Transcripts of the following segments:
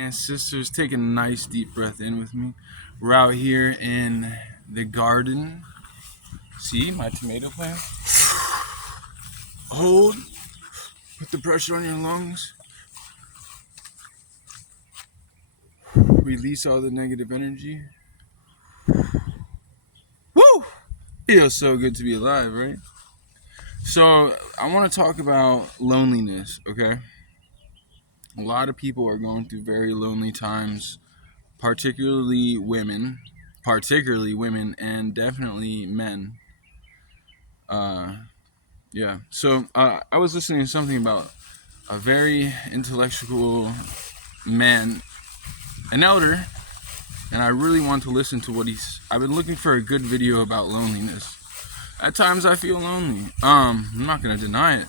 And sisters, take a nice deep breath in with me. We're out here in the garden. See my tomato plant? Hold. Put the pressure on your lungs. Release all the negative energy. Woo! Feels so good to be alive, right? So I want to talk about loneliness, okay? A lot of people are going through very lonely times, particularly women, and definitely men. Uh, yeah. So I was listening to something about a very intellectual man, an elder, and I really want to listen to what he's. I've been looking for a good video about loneliness. At times I feel lonely. I'm not gonna deny it.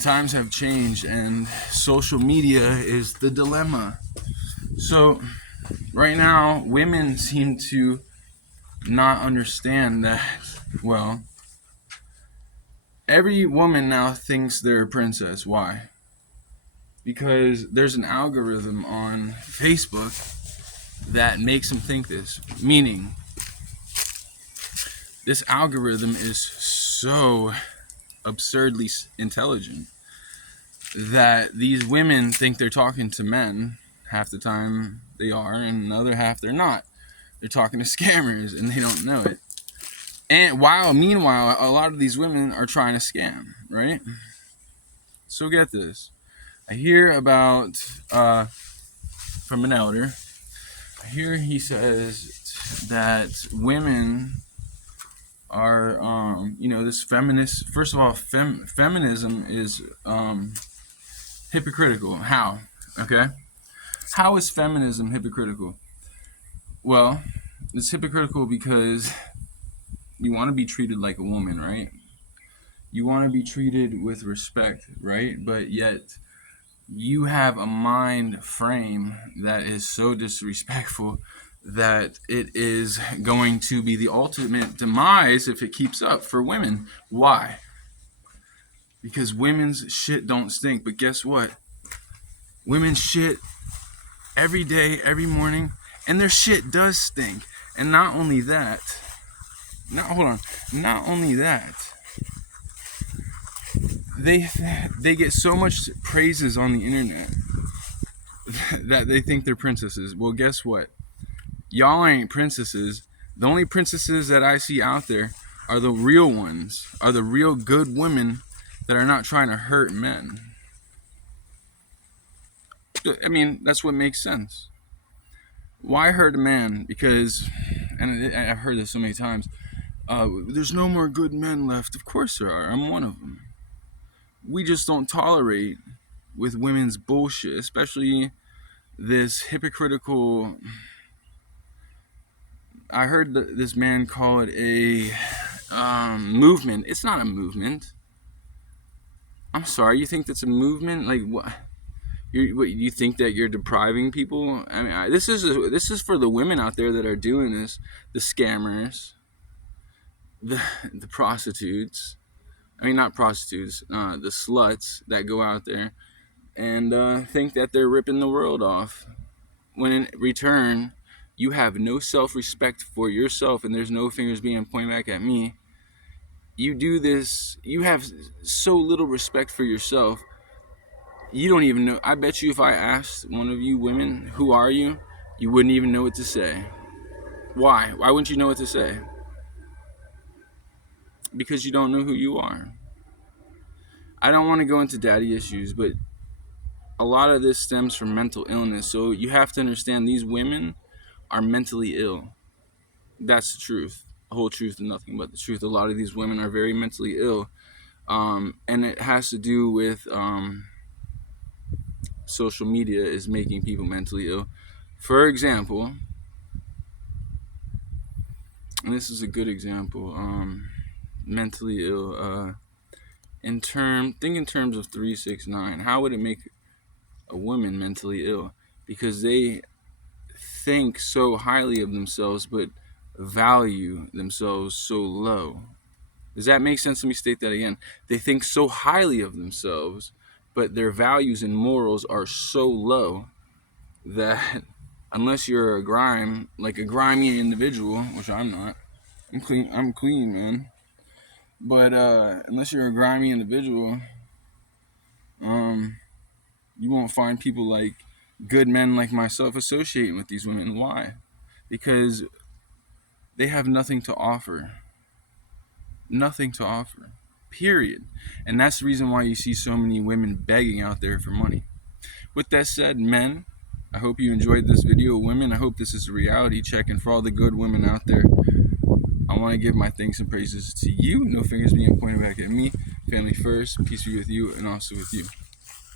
Times have changed, and social media is the dilemma. So right now, women seem to not understand that. Well, every woman now thinks they're a princess. Why? Because there's an algorithm on Facebook that makes them think this. Meaning, this algorithm is so absurdly intelligent that these women think they're talking to men. Half the time they are, and another half they're not. They're talking to scammers and they don't know it. And meanwhile, a lot of these women are trying to scam, right? So get this. I hear about from an elder. Here he says that women are, this feminist. First of all, feminism is hypocritical. How? Okay. How is feminism hypocritical? Well, it's hypocritical because you want to be treated like a woman, right? You want to be treated with respect, right? But yet you have a mind frame that is so disrespectful that it is going to be the ultimate demise if it keeps up for women. Why? Because women's shit don't stink. But guess what? Women's shit every day, every morning, and their shit does stink. And not only that, not only that, they get so much praises on the internet that they think they're princesses. Well, guess what? Y'all ain't princesses. The only princesses that I see out there are the real ones, are the real good women that are not trying to hurt men. I mean, that's what makes sense. Why hurt a man? Because, and I've heard this so many times, there's no more good men left. Of course there are. I'm one of them. We just don't tolerate with women's bullshit, especially this hypocritical. I heard this man call it a movement. It's not a movement. I'm sorry. You think that's a movement? Like what? You think that you're depriving people? I mean, this is for the women out there that are doing this, the scammers, the prostitutes. I mean, not prostitutes, the sluts that go out there and think that they're ripping the world off. When in return, you have no self-respect for yourself, and there's no fingers being pointed back at me. You do this. You have so little respect for yourself. You don't even know. I bet you if I asked one of you women, who are you? You wouldn't even know what to say. Why? Why wouldn't you know what to say? Because you don't know who you are. I don't want to go into daddy issues, but a lot of this stems from mental illness. So you have to understand these women are mentally ill. That's the truth. The whole truth and nothing but the truth. A lot of these women are very mentally ill. And it has to do with social media is making people mentally ill. For example, and this is a good example, mentally ill. Think in terms of 369. How would it make a woman mentally ill? Because they think so highly of themselves, but value themselves so low. Does that make sense? Let me state that again. They think so highly of themselves, but their values and morals are so low that unless you're a grimy individual, which I'm not. I'm clean, man. But unless you're a grimy individual, you won't find people like good men like myself associating with these women. Why? Because they have nothing to offer. Nothing to offer. Period. And that's the reason why you see so many women begging out there for money. With that said, men, I hope you enjoyed this video. Women, I hope this is a reality check. And for all the good women out there, I want to give my thanks and praises to you. No fingers being pointed back at me. Family first. Peace be with you and also with you.